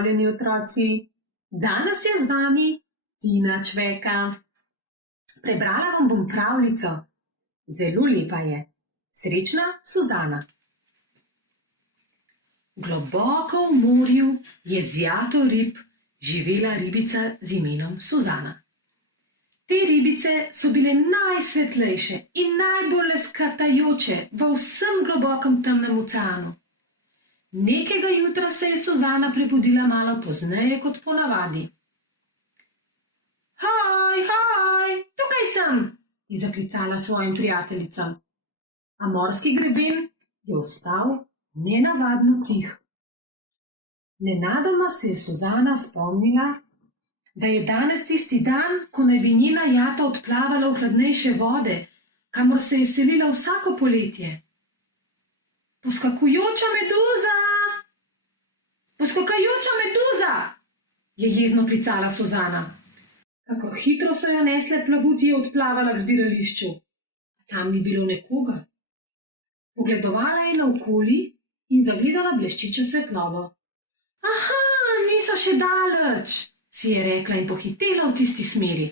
Pozdravljeni, otroci! Danes je z vami Tina Čveka. Prebrala vam bom pravljico. Zelo lepa je. Srečna Suzana. Globoko v morju je zjato rib živela ribica z imenom Suzana. Te ribice so bile najsvetlejše in najbolj leskatajoče v vsem globokem temnem oceanu. Nekega jutra se je Suzana prebudila malo pozneje kot ponavadi. Haj, tukaj sem, je zaklicala svojim prijateljicam. A morski greben je ostal nenavadno tih. Nenadoma se je Suzana spomnila, da je danes tisti dan, ko naj bi njena jata odplavala v hladnejše vode, kamor se je selila vsako poletje. Poskakujoča meduza! Poskakujoča meduza! Je jezno klicala Suzana. Kako hitro so jo nesle plavuti, je odplavala k zbirališču. Tam ni bilo nekoga. Pogledovala je naokoli in zagledala bleščečo svetlobo. Aha, niso še daleč, si je rekla in pohitela v tisti smeri.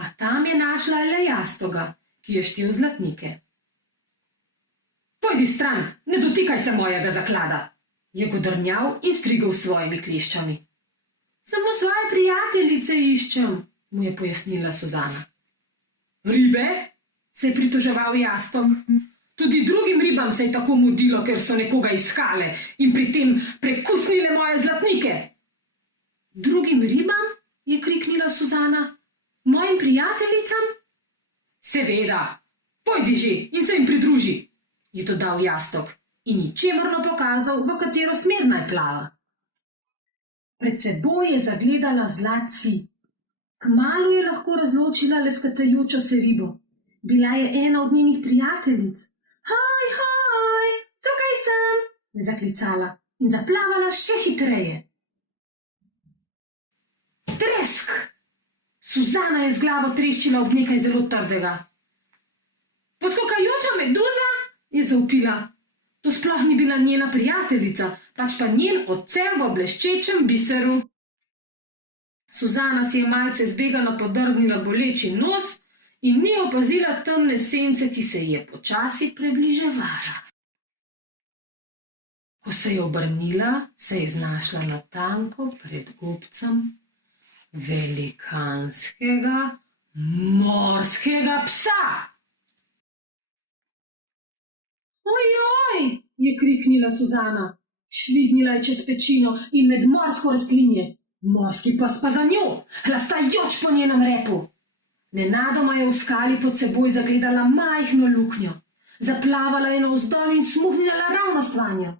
A tam je našla le Jastoga, ki je štel zlatnike. Pojdi stran, ne dotikaj se mojega zaklada, je godrnjal in strigal s svojimi kleščami. Samo svoje prijateljice iščem, mu je pojasnila Suzana. Ribe? Se je pritoževal Jastok. Tudi drugim ribam se je tako mudilo, ker so nekoga iskale in pri tem prekucnile moje zlatnike. Drugim ribam? Je kriknila Suzana. Mojim prijateljicam? Seveda, pojdi že in se jim pridruži, je dodal Jastok in ničemerno pokazal, v katero smer naj plava. Pred seboj je zagledala zlat sij. Kmalu je lahko razločila leskatajočo se ribo. Bila je ena od njenih prijateljic. Haj, tukaj sem, je zaklicala in zaplavala še hitreje. Tresk! Suzana je z glavo treščila ob nekaj zelo trdega. Poskakujoča meduza, je zavpila. To sploh ni bila njena prijateljica, pač pa njen odsev v bleščečem biseru. Suzana si je malce zbegano podrgnila boleči nos in ni opazila temne sence, ki se ji je počasi približevala. Ko se je obrnila, se je znašla natanko pred gobcem velikanskega morskega psa. Ojoj, je kriknila Suzana. Švignila je čez pečino in med morsko rastlinje. Morski pes pa za njo, hlastajoč po njenem repu. Nenadoma je v skali pod seboj zagledala majhno luknjo. Zaplavala je navzdol in smuhnila ravnost vanjo.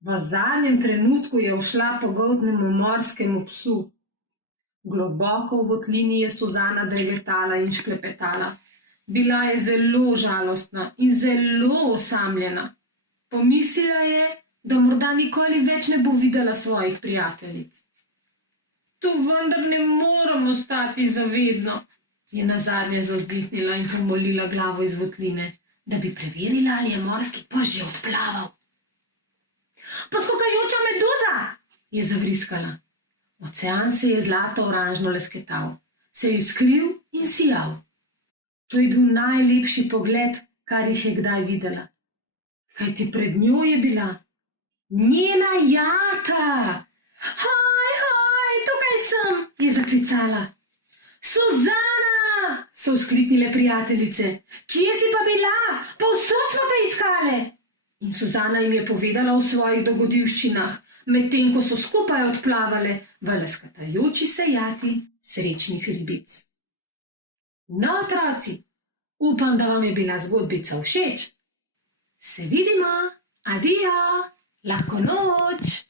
V zadnjem trenutku je ušla po goltnemu morskemu psu. Globoko v votlini je Suzana drgetala in šklepetala. Bila je zelo žalostna in zelo osamljena. Pomislila je, da morda nikoli več ne bo videla svojih prijateljic. Tu vendar ne moram ostati zavedno, je nazadnje zavzdihnila in pomolila glavo iz votline, da bi preverila, ali je morski pes že odplaval. Poskakujoča meduza, je zavriskala. Ocean se je zlato-oranžno lesketal, se je skril in sijal. To je bil najlepši pogled, kar jih je kdaj videla. Kajti pred njo je bila njena jata. Haj, tukaj sem, je zaklicala. Suzana, so vzkliknile prijateljice. Kje si pa bila? Povsod smo te iskale. In Suzana jim je povedala o svojih dogodivščinah, medtem ko so skupaj odplavale v leskatajoči se jati srečnih ribic. No, otroci, upam, da vam je bila zgodbica všeč. Se vidimo, adijo, lahko noč.